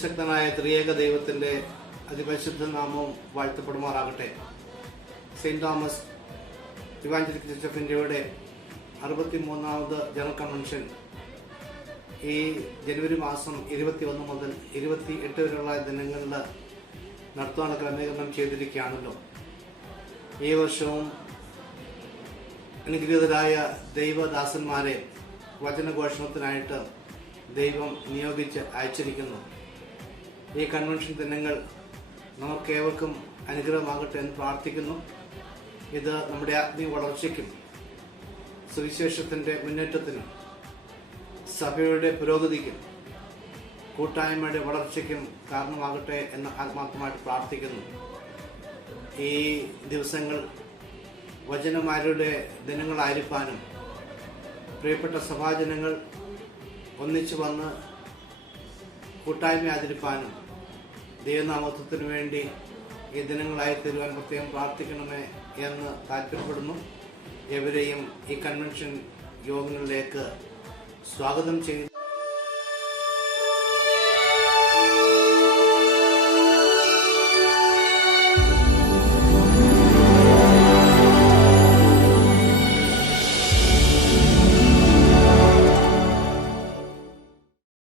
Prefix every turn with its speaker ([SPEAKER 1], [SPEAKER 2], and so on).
[SPEAKER 1] ത്രിയേക ദൈവത്തിന്റെ അതിപരിശുദ്ധ നാമവും വാഴ്ത്തപ്പെടുമാറാകട്ടെ. Saint Thomas evangelical church of ഇന്ത്യയുടെ അറുപത്തിമൂന്നാമത് ജനറൽ കൺവെൻഷൻ ഈ ജനുവരി മാസം ഇരുപത്തി ഒന്ന് മുതൽ ഇരുപത്തി എട്ട് വരെയുള്ള ദിനങ്ങളിൽ നടത്താനുള്ള ക്രമീകരണം ചെയ്തിരിക്കുകയാണല്ലോ. ഈ വർഷവും അനുഗ്രഹീതരായ ദൈവദാസന്മാരെ വചനഘോഷണത്തിനായിട്ട് ദൈവം നിയോഗിച്ച് അയച്ചിരിക്കുന്നു. ഈ കൺവെൻഷൻ ദിനങ്ങൾ നമുക്കേവർക്കും അനുഗ്രഹമാകട്ടെ എന്ന് പ്രാർത്ഥിക്കുന്നു. ഇത് നമ്മുടെ ആത്മീയ വളർച്ചയ്ക്കും സുവിശേഷത്തിന്റെ മുന്നേറ്റത്തിനും സഭയുടെ പുരോഗതിക്കും കൂട്ടായ്മയുടെ വളർച്ചയ്ക്കും കാരണമാകട്ടെ എന്ന് ആത്മാർത്ഥമായിട്ട് പ്രാർത്ഥിക്കുന്നു. ഈ ദിവസങ്ങൾ വചനമാരുടെ ദിനങ്ങളായിരിക്കാനും പ്രിയപ്പെട്ട സഭാജനങ്ങൾ ഒന്നിച്ചു വന്ന് കൂട്ടായ്മ ആചരിപ്പാനും ദൈവനാമത്വത്തിനു വേണ്ടി ഈ ദിനങ്ങളായി തരുവാൻ പ്രത്യേകം പ്രാർത്ഥിക്കണമേ എന്ന് താല്പര്യപ്പെടുന്നു. എവരെയും ഈ കൺവെൻഷൻ യോഗങ്ങളിലേക്ക് സ്വാഗതം ചെയ്ത്